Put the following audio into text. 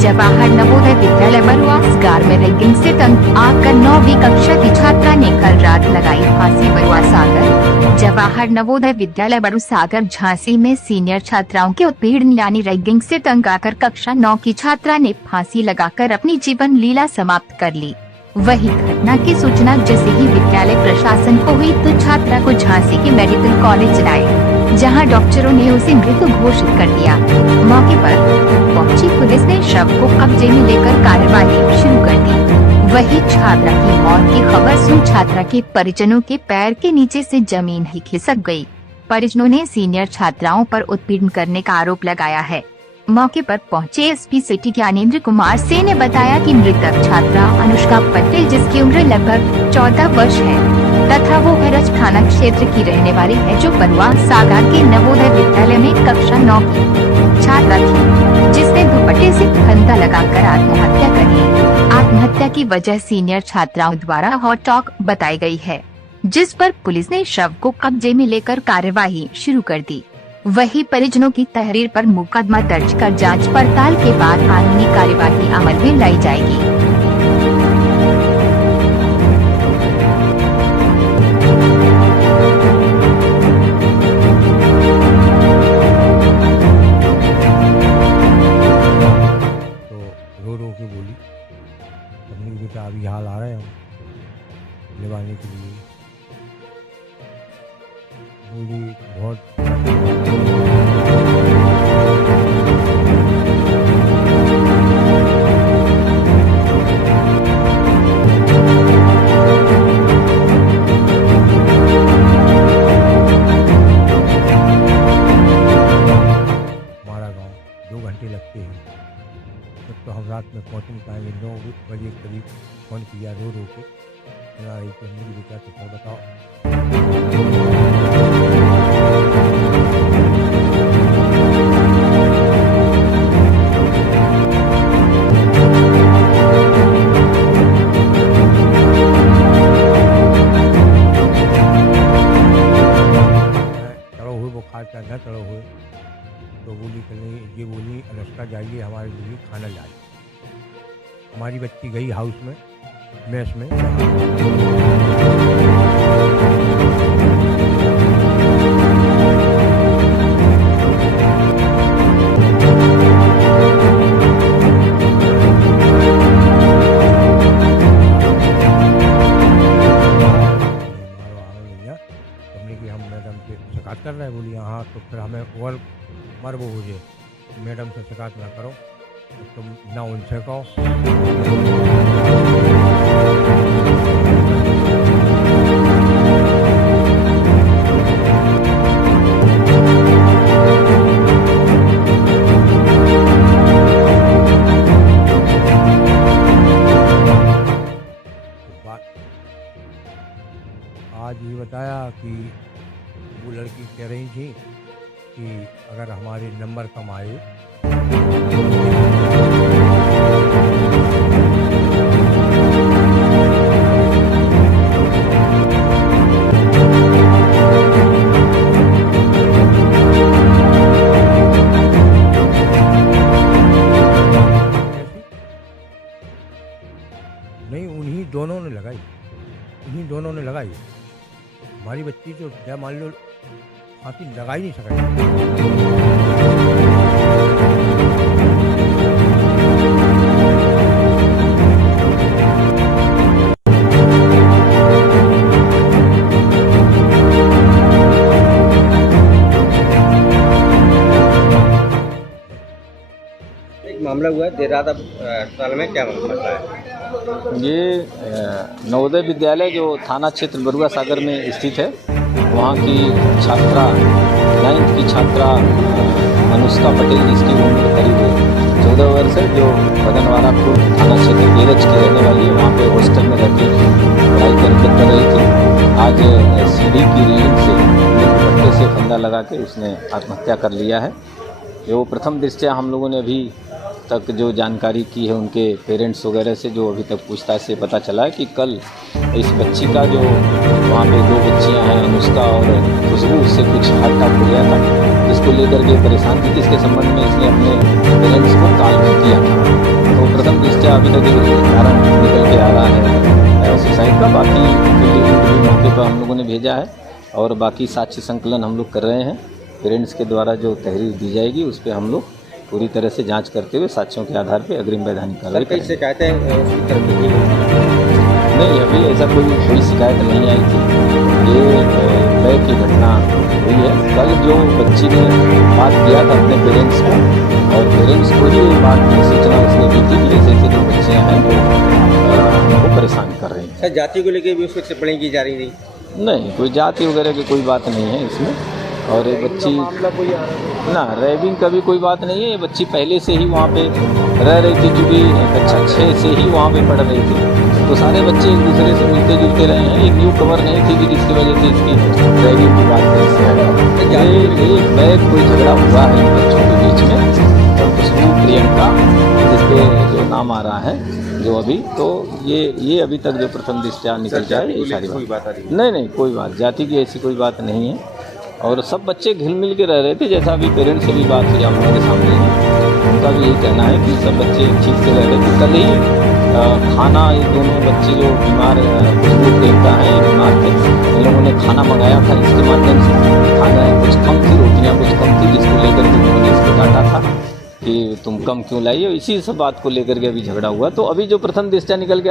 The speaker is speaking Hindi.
जवाहर नवोदय विद्यालय बरुआ सागर में रैगिंग से तंग आकर 9वीं कक्षा की छात्रा ने कल रात लगाई फांसी। बरुआ सागर जवाहर नवोदय विद्यालय बरुआ सागर झांसी में सीनियर छात्राओं के उत्पीड़न यानी रैगिंग से तंग आकर कक्षा 9 की छात्रा ने फांसी लगाकर अपनी जीवन लीला समाप्त कर ली। वही घटना की सूचना जैसे ही विद्यालय प्रशासन को हुई तो छात्रा को झांसी के मेडिकल कॉलेज लाए, जहां डॉक्टरों ने उसे मृत घोषित कर दिया। मौके पर पहुंची पुलिस ने शव को कब्जे में लेकर कार्यवाही शुरू कर दी। वही छात्रा की मौत की खबर सुन छात्रा के परिजनों के पैर के नीचे से जमीन ही खिसक गई। परिजनों ने सीनियर छात्राओं पर उत्पीड़न करने का आरोप लगाया है। मौके पर पहुंचे एसपी सिटी ज्ञानेंद्र कुमार से ने बताया कि मृतक छात्रा अनुष्का पटेल, जिसकी उम्र लगभग 14 वर्ष है तथा वो भरज थाना क्षेत्र की रहने वाली है, जो बरुआ सागर के नवोदय विद्यालय में कक्षा 9 की छात्रा थी, जिसने दुपट्टे से फंदा लगाकर आत्महत्या कर ली। आत्महत्या की वजह सीनियर छात्राओं द्वारा हॉट टॉक बताई गई है, जिस पर पुलिस ने शव को कब्जे में लेकर कार्यवाही शुरू कर दी। वही परिजनों की तहरीर पर मुकदमा दर्ज कर जांच पड़ताल के बाद कानूनी कार्यवाही अमल में लाई जाएगी। तो रो के बोली, अपनी बेटा अभी हाल आ रहे हैं लेवाने के लिए। बोली बहुत हमारा गांव 2 घंटे लगते हैं, तब तो हम रात में पहुँच नहीं पाएंगे। 9 बजे करीब फोन किया रो के, रही कि मेरी बेटा तो क्या बताओ। बुखार न चढ़ो हुए तो बोली कल ये बोली अनुष्का जाइए हमारे लिए खाना लाइए। हमारी बच्ची गई हाउस में मैस में। हम मैडम से शिकायत कर रहे हैं। बोली हाँ, तो फिर हमें और मर वो हो जाए, मैडम से शिकायत ना करो, तुम ना उनसे कहो। आज ये बताया कि वो लड़की कह रही थी कि अगर हमारे नंबर कम आए नहीं, उन्हीं दोनों ने लगाई। हमारी बच्ची तो क्या मान लो फांसी लगा ही नहीं सका। एक मामला हुआ है देर रात, अब अस्पताल में क्या मसला है? ये नवोदय विद्यालय जो थाना क्षेत्र बरुआ सागर में स्थित है, वहाँ की छात्रा 9th की छात्रा अनुष्का पटेल, जिसकी उम्र करीब 14 वर्ष है, जो बदनवारा खुर्द थाना क्षेत्र बेरज की रहने वाली है, वहाँ पे हॉस्टल में रहकर पढ़ाई कर रही थी। आज सीढ़ी की रेलिंग से दुपट्टे से फंदा लगा के उसने आत्महत्या कर लिया है। जो प्रथम दृष्टया हम लोगों ने अभी तक जो जानकारी की है उनके पेरेंट्स वगैरह से, जो अभी तक पूछताछ से पता चला है कि कल इस बच्ची का जो वहाँ पे 2 बच्चियाँ हैं, अनुष्का और खुशबू, उससे कुछ हार्ट अटैक हो गया था, जिसको लेकर के परेशान थी। इसके संबंध में इसने अपने पेरेंट्स को कॉल भी किया था। बच्चा अभी तक कारण निकल के आ रहा है सुसाइड का। बाकी भी मौके पर हम लोगों ने भेजा है और बाकी साक्ष्य संकलन हम लोग कर रहे हैं। पेरेंट्स के द्वारा जो तहरीर दी जाएगी उस पर हम लोग पूरी तरह से जांच करते हुए साक्ष्यों के आधार पर अग्रिम वैधानिक कार्रवाई कई करेंगे। शिकायतें उसकी तरफ से की नहीं, अभी ऐसा कोई शिकायत नहीं आई थी। ये बैग की घटना हुई है। कल जो बच्ची ने बात किया था अपने पेरेंट्स को और पेरेंट्स को ही ये बात की सूचना उसने दी थी कि ऐसे ऐसे जो बच्चियाँ हैं वो हमको परेशान कर रही हैं। सर जाति को लेकर भी उस पर टिप्पणी की जा रही थी। नहीं, कोई जाति वगैरह की कोई बात नहीं है इसमें। और ये बच्ची ना रैगिंग का भी कोई बात नहीं है। ये बच्ची पहले से ही वहाँ पे रह रही थी, क्योंकि कक्षा 6 से ही वहाँ पे पढ़ रही थी। तो सारे बच्चे एक दूसरे से मिलते जुलते रहे हैं। एक न्यू कवर नहीं थी कि जिसकी वजह से इसकी रैगिंग की बात कैसे है। ये बैग कोई झगड़ा हुआ है इन बच्चों के बीच में और खुशबू प्रियंका जिसपे जो नाम आ रहा है जो अभी, तो ये अभी तक जो प्रथम दृष्टया निकल जाए ये सारी बात नहीं, कोई बात जाति की ऐसी कोई बात नहीं है। और सब बच्चे घिल मिल के रह रहे थे, जैसा अभी पेरेंट्स से भी बात हुई आप लोगों के सामने, उनका भी यही कहना है कि सब बच्चे ठीक से रह रहे थे। कल ही खाना ये दोनों बच्चे जो बीमार खुशबू प्रियंका हैं ये बीमार थे, इन लोगों ने खाना मंगाया था, इसके माध्यम से खाना कुछ कम थी, रोटियाँ कुछ कम थी, जिसको लेकर के उन्होंने इसको डांटा था कि तुम कम क्यों लाई हो। इसी सब बात को लेकर के अभी झगड़ा हुआ। तो अभी जो प्रथम दृष्टया निकल के